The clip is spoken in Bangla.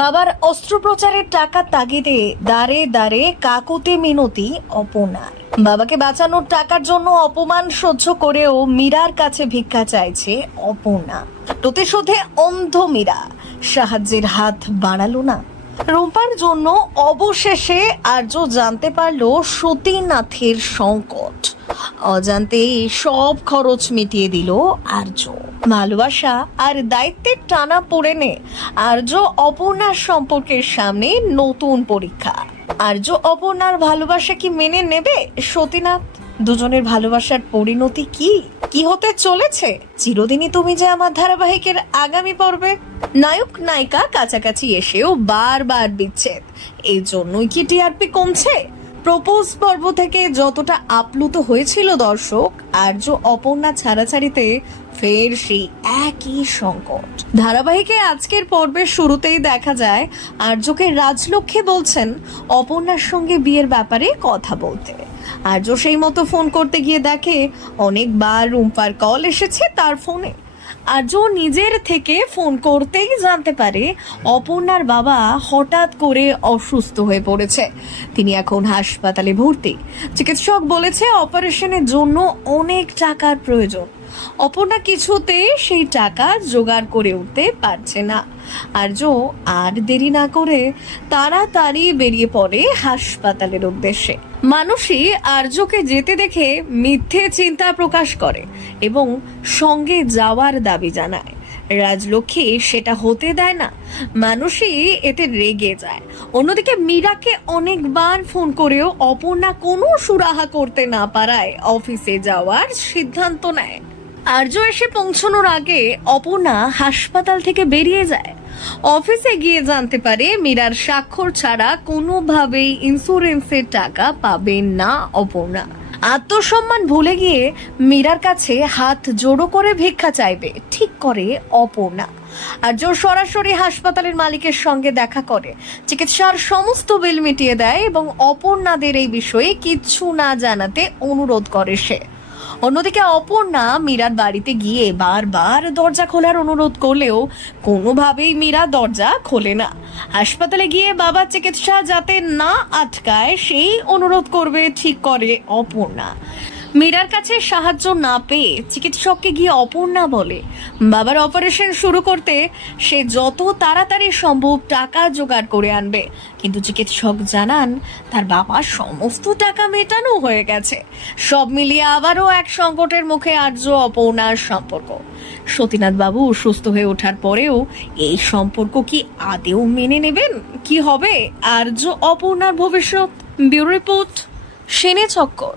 বাবার অস্ত্রোপচারের টাকা তাগিদে দাঁড়ে দাঁড়ে কাকুতে মিনতি অপনার বাবাকে বাঁচানোর টাকার জন্য অপমান সহ্য করেও মীরার কাছে ভিক্ষা চাইছে অপনা প্রতিশোধে অন্ধ মীরা। সাহায্যের হাত বাড়ালো না। রূপার জন্য অবশেষে আর্য জানতে পারল সতীনাথের সংকট। অজান্তেই সব খরচ মিটিয়ে দিল আর্য। ভালোবাসা আর দায়িত্বের টানা পড়ে নে। আর্য অপর্ণার সম্পর্কের সামনে নতুন পরীক্ষা। আর্য অপর্ণার ভালোবাসা কি মেনে নেবে? সতীনাথ, দুজনের ভালোবাসার পরিণতি কি? কি হতে চলেছে? চিরদিনই তুমি যে আমার ধারাবাহিকের আগামী পর্বে নায়ক, নায়িকা কাছাকাছি এসেও বারবার বিচ্ছেদ। এই জন্যই কি টিআরপি কমছে? প্রপোজ পর্ব থেকে যতটা আপ্লুত হয়েছিল দর্শক, আর্য অপর্ণা ছাড়াছাড়িতে ফের সেই একই সংকট। ধারাবাহিকে আজকের পর্বের শুরুতেই দেখা যায়, আর্যকে রাজলক্ষ্মী বলছেন অপর্ণার সঙ্গে বিয়ের ব্যাপারে কথা বলতে। আর্য সেই মতো ফোন করতে গিয়ে দেখে, অনেকবার রুম্পার কল এসেছে তার ফোনে। আর্য নিজের থেকে ফোন করতেই জানতে পারে অপর্ণার বাবা হঠাৎ করে অসুস্থ হয়ে পড়েছে। তিনি এখন হাসপাতালে ভর্তি। চিকিৎসক বলেছে অপারেশনের জন্য অনেক টাকার প্রয়োজন। অপর্ণা কিছুতে সেই টাকা জোগাড় করে উঠতে পারছে না। আর্য আর দেরি না করে তাড়াতাড়ি বেরিয়ে পড়ে হাসপাতালের উদ্দেশ্যে। মানুষই আর্যকে যেতে দেখে মিথ্যে চিন্তা প্রকাশ করে এবং সঙ্গে যাওয়ার দাবি জানায়। রাজলক্ষ্মী সেটা হতে দেয় না। মানুষই এতে রেগে যায়। অন্যদিকে মীরাকে অনেকবার ফোন করেও অপর্ণা কোনো সুরাহা করতে না পারায় অফিসে যাওয়ার সিদ্ধান্ত নেয়। আর্য এসে পৌঁছানোর আগে অপর্ণা হাসপাতাল থেকে বেরিয়ে যায়। অফিসে গিয়ে জানতে পারে মীরার স্বাক্ষর ছাড়া কোনোভাবেই ইন্স্যুরেন্সের টাকা পাবে না অপর্ণা। আত্মসম্মান ভুলে গিয়ে মীরার কাছে হাত জোড়ো করে ভিক্ষা চাইবে, ঠিক করে অপর্ণা। আর আর্য সরাসরি হাসপাতালের মালিকের সঙ্গে দেখা করে। চিকিৎসার সমস্ত বিল মিটিয়ে দেয় এবং অপর্ণাদের এই বিষয়ে কিচ্ছু না জানাতে অনুরোধ করে সে। অন্যদিকে অপর্ণা মীরার বাড়িতে গিয়ে বারবার দরজা খোলার অনুরোধ করলেও কোনোভাবেই মীরা দরজা খোলে না। হাসপাতালে গিয়ে বাবার চিকিৎসা যাতে না আটকায়, সেই অনুরোধ করবে ঠিক করে অপর্ণা। মীরার কাছে সাহায্য না পেয়ে চিকিৎসককে গিয়ে অপর্ণা বলে, বাবার অপারেশন শুরু করতে সে যত তাড়াতাড়ি সম্ভব টাকা জোগাড় করে আনবে। কিন্তু চিকিৎসক জানান, তার বাবা সমস্ত টাকা মেটানো হয়ে গেছে। সব মিলিয়ে আবারও এক সংকটের মুখে আর্য অপর্ণার সম্পর্ক। সতীনাথ বাবু সুস্থ হয়ে ওঠার পরেও এই সম্পর্ক কি আদেও মেনে নেবেন? কি হবে? আর্য অপর্ণার ভবিষ্যৎ ব্যুরো রিপোর্ট, সেনে চক্কর